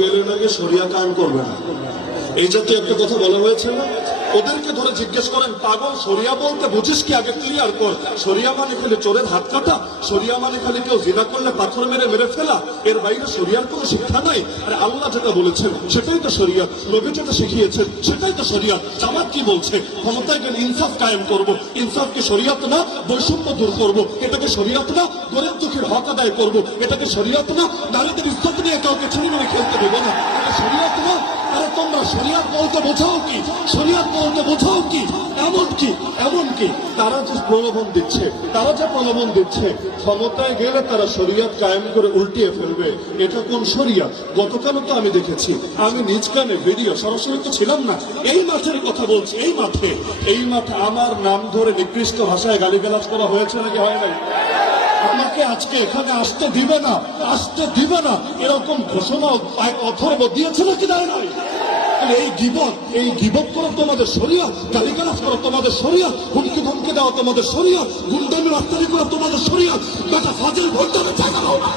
গেলে নাকি শরিয়া কায়েম করবে না, এই জাতীয় একটা কথা বলা হয়েছে না? ওদেরকে ধরে জিজ্ঞেস করেন, পাগল শরিয়া বলতে বুঝিস কি, আগে ক্লিয়ার কর। শরিয়া মানে খালি চোরের হাত কাটা, শরিয়া মানে খালি কেউ জিনা করলে পাথর মেরে মেরে ফেলা, এর বাইরে শরিয়ার কোনো শিক্ষা নাই। আর আল্লাহ যেটা বলেছেন সেটাই তো শরিয়া, নবী যেটা শিখিয়েছেন সেটাই তো শরিয়া। জামাত কি বলছে? ক্ষমতায় গেলে ইনসাফ কায়েম করব। ইনসাফ কি শরিয়াত না? বৈষম্য দূর করব, এটাকে শরিয়াত না? গরিব দুঃখীর হক আদায় করব, এটাকে শরিয়াত না? নারীদের ইজ্জত নিয়ে কাউকে ছিনিয়ে নিয়ে খেলতে দেবো না, এটা শরিয়াত না? আরে তোমরা শরিয়াত বলতে বোঝাও কি? শরিয়াত বলতে বোঝাও কি? এমনকি তারা যে প্রলোভন দিচ্ছে, ক্ষমতায় গেলে তারা শরিয়াত কায়েম করে উল্টিয়ে ফেলবে, এটা কোন শরিয়াত? গতকালও তো আমি দেখেছি, আমি নিজ কানে ভিডিও, সরাসরি তো ছিলাম না, এই মাঠের কথা বলছি। এই মাঠে আমার নাম ধরে নিকৃষ্ট ভাষায় গালিগালাজ করা হয়েছে নাকি হয় নাই? আমাকে আজকে এখানে আসতে দিবে না এরকম ঘোষণা অথর্ব দিয়েছে নাকি দেয় নাই? এই গিবত করো তোমাদের শরিয়া, গালিগালাজ করো তোমাদের শরিয়া, হুমকি ধমকি দেওয়া তোমাদের শরিয়া, গুন্ডামি রাস্তারি করো তোমাদের শরিয়া, বেটা ফাজিল ভোট দেবে জায়গা দাও না।